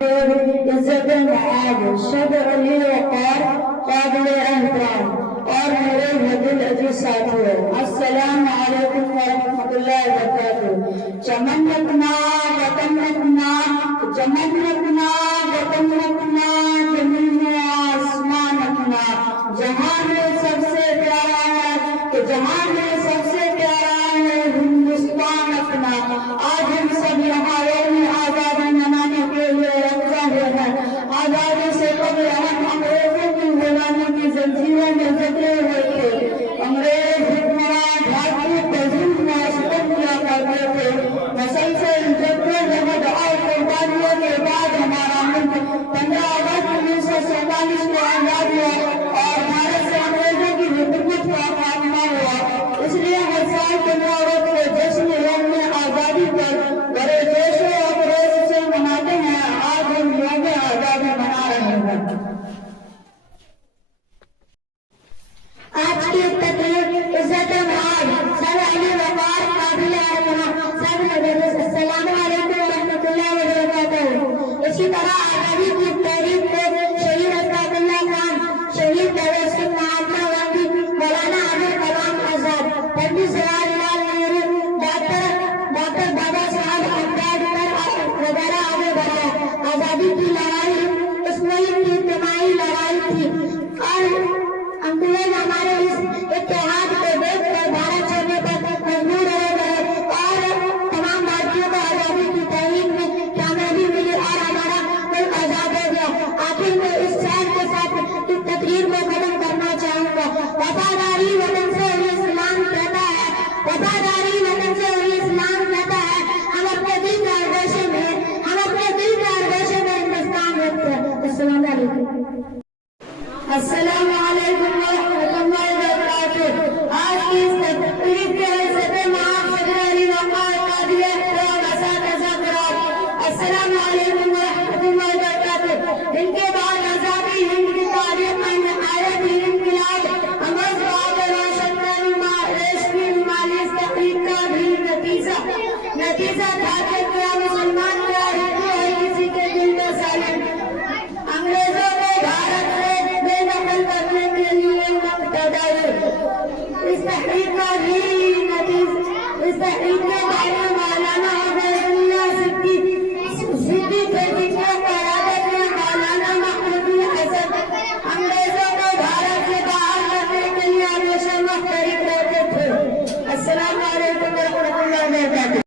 عزت معاد شب علی وقار قابل احترام اور میرے بدل عزیز ساتھیوں، السلام علیکم ورحمۃ اللہ وبرکاتہ۔ چمن رکھنا وطن رکھنا، چمن رکھنا وطن رکھنا، زمین و آسمان رکھنا، جہاں میں سب سے پیارا ہے کہ جہاں میں سب سے پیارا ہے ہندوستان رکھنا۔ آج ہم سب یہاں یوم آزادی منانے کے لیے رکھا ہوا ہے۔ آزادی سے قبل ہم انگریزوں کی غلامی کی زنجیروں میں جکڑے ہوئے تھے۔ انگریز حکمران بھارتی تہذیب میں ستم کیا کرتے تھے۔ مسلسل جدوجہد اور قربانیوں کے بعد ہمارا ملک 15 اگست 1947 کو آزاد ہوا اور بھارت سے انگریزوں کی حکومت کا خاتمہ ہوا۔ اس لیے ہر سال 15 اگست کو جشن یوم آزادی پر بڑے جوش و خروش سے مناتے ہیں۔ آج ہم یوم آزادی منا رہے ہیں۔ آج کی تقریب عزت معاد سر علی وقار قابل احترام سر مدرس، السلام علیکم ورحمۃ اللہ وبرکاتہ۔ اسی طرح آزادی کی تحریک کو شہید اسد اللہ خان، شہید بھگت سنگھ، مہاتما گاندھی، مولانا ابوال کلام آزاد، پنڈت جواہر لال نہرو، ڈاکٹر بابا صاحب امبیڈکر وغیرہ آگے بڑھا۔ آزادی کی لڑائی اس ملک کی اجتماعی لڑائی تھی اور انگریز ہمارے اس اتحاد کو دیکھ کر بھارت چھوڑنے پر مجبور ہو گئے اور تمام بھارتیوں کو آزادی کی تحریک میں کامیابی ملی اور ہمارا ملک آزاد ہو گیا۔ آخر میں اس شعر کے ساتھ اس تقریر کو ختم کرنا چاہوں گا۔ وفاداری وطن سے ہی اسلام کہتا ہے، وفاداری وطن سے ہی اسلام کہتا ہے۔ ہم اپنے دل کے اندیشے میں ہندوستان رکھتے ہیں۔ السلام علیکم۔ السلام علیکم ورحمۃ اللہ وبرکاتہ۔ آج کی اس تقریب کے عزت معاد صدر علی وقار قابل احترام اساتذہ کرام، السلام علیکم۔